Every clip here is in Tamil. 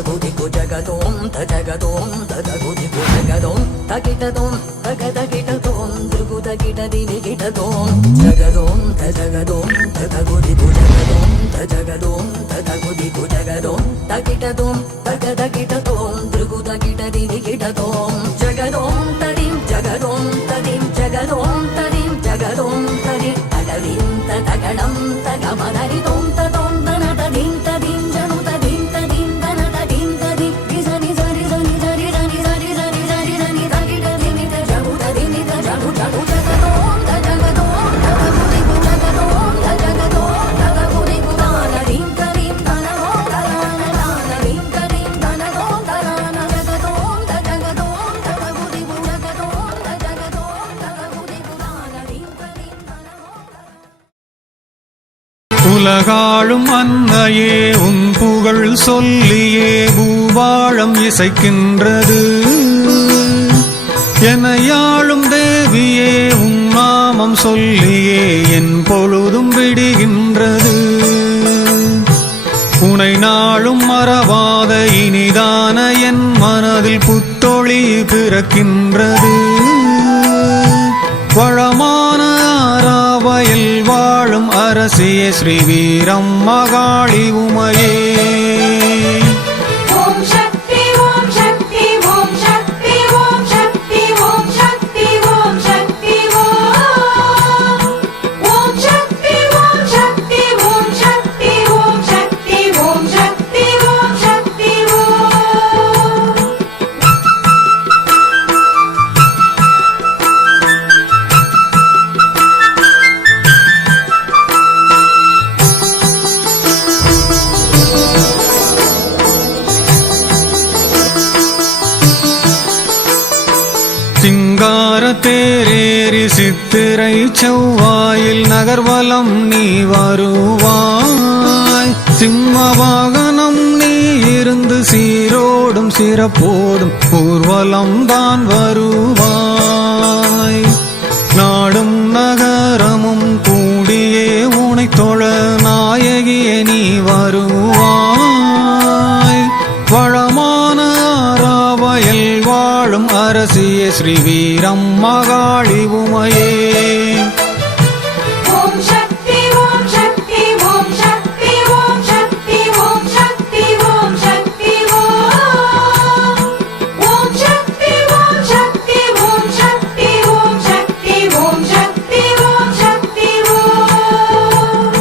ததகுதிகு ஜகதோம் தஜகதோம் ததகுதிகு ஜகதோம் தகிடதோம் தகதகிடதோம் திருகுதகிடதிகிடதோம் ஜகதோம் தஜகதோம் ததகுதிகு ஜகதோம் தஜகதோம் ததகுதிகு ஜகதோம் தகிடதோம் தகதகிடதோம் திருகுதகிடதிகிடதோம் ஜகதோம் ததிம் ஜகதோம் ததிம் ஜகதோம் ததிம் ஜகதோம் ததிம் தகதிம் தகடம் தகமதரிதோம் ததோம் தனததிம் ததிம் ஜனு ததிம் ததிம் தனததிம் ததிம் நிசனி சரி சனி சரி சனி சரி சரி சரி சனி தகிடதிமி தஜகு ததிமி தஜகு ஜகு ஜகதோம் தஜகதோம் தககுதிகு ஜகதோம் தஜகதோம் தககுதிகு தானதிம் ததிம் தனதோம் தனததிம் ததிம் தனதோம் தனத ஜகதோம் தஜகதோம் தககுதிகு ஜகதோம் தஜகதோம் தககுதிகு தானதிம் ததிம் தனதோம். உலகாளும் அன்னையே உன் புகழ் சொல்லியே பூவாழம் இசைக்கின்றது. என்னையாளும் தேவியே உன் நாமம் சொல்லியே என் பொழுதும் விடுகின்றது. உனை நாளும் மறவாத இனிதான என் மனதில் புத்தொளி பிறக்கின்றது. வளமான ஆராவயல் வாழும் அரசியே ஸ்ரீ வீரம்மகாளி உமையே. ஓம் சக்தி ஓம் சக்தி ஓம் சக்தி ஓம் சக்தி ஓம் சக்தி ஓம் சக்தி ஓம் சக்தி ஓம் சக்தி ஓம் சக்தி ஓம் சக்தி ஓம் சக்தி ஓம் சக்தி ஓம். சிங்கார தேரேறி சித்திரை செவ்வாயில் நகர்வலம் நீ வருவாய். சிம்ம வாகனம் நீ இருந்து சீரோடும் சிறப்போடும் ஊர்வலம் தான் வருவாய். நாடும் நகரமும் கூடியே உனை தொழ நாயகியே நீ வருவாய். வளமான ஆராவயல் வாழும் அரசியே ஸ்ரீ வீரம்மகாளி உமையே. ஓம் சக்தி ஓம் சக்தி ஓம் சக்தி ஓம் சக்தி ஓம் சக்தி ஓம் சக்தி ஓம் சக்தி ஓம் சக்தி ஓம் சக்தி ஓம் சக்தி ஓம் சக்தி ஓம் சக்தி ஓம்.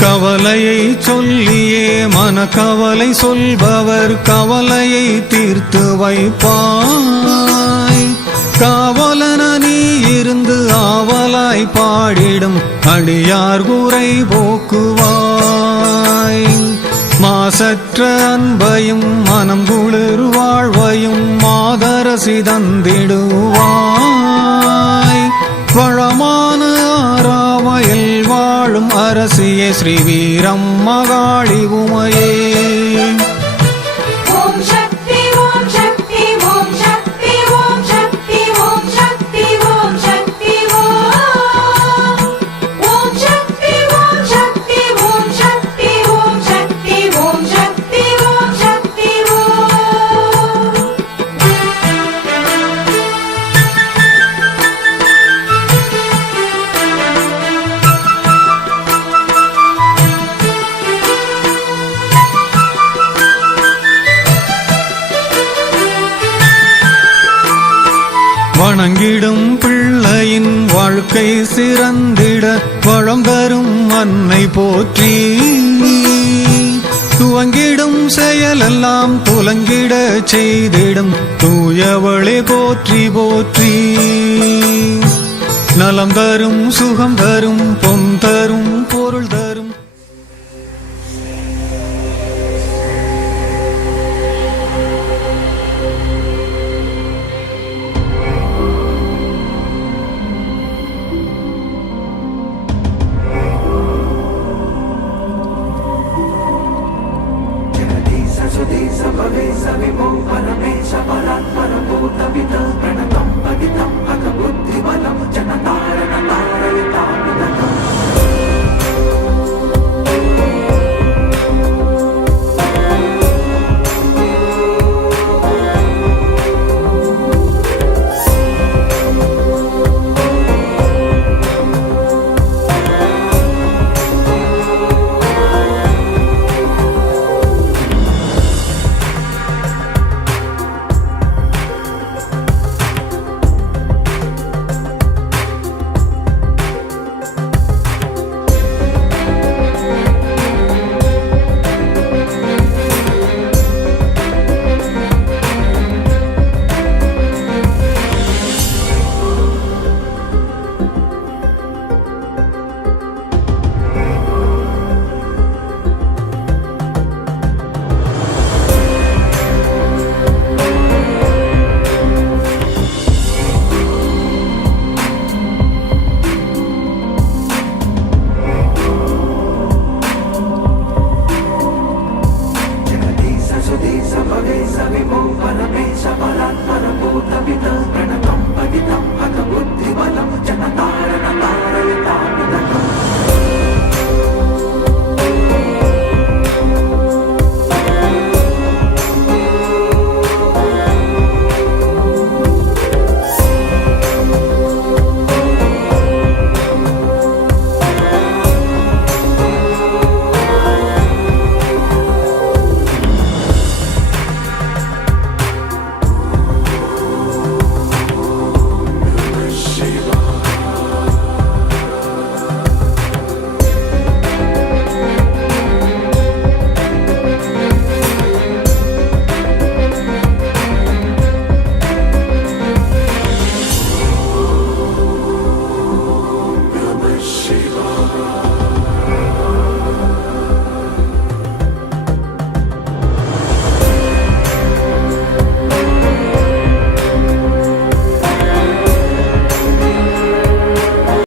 கவலையை சொல்லியே மனக்கவலை சொல்பவர் கவலையை தீர்த்து வைப்பாய். காவலன நீ இருந்து ஆவலாய் பாடிடும் அடியார் குறை போக்குவாய். மாசற்ற அன்பையும் மனம் குளிர் வாழ்வையும் மாதரசி தந்திடுவாய். வளமான ஆராவயல் வாழும் அரசியே ஸ்ரீ வீரம்மகாளி உமையே. ஓம் சக்தி ஓம் சக்தி ஓம் சக்தி ஓம் சக்தி ஓம் சக்தி ஓம் சக்தி ஓம் சக்தி ஓம் சக்தி ஓம் சக்தி ஓம் சக்தி ஓம் சக்தி ஓம் சக்தி ஓம். வணங்கிடும் பிள்ளையின் வாழ்க்கை சிறந்திட வளம் தரும் அன்னை போற்றி. துவங்கிடும் செயலெல்லாம் துலங்கிட செய்திடும் தூயவளே போற்றி போற்றி. நலம் தரும் சுகம் தரும் பொன் தரும்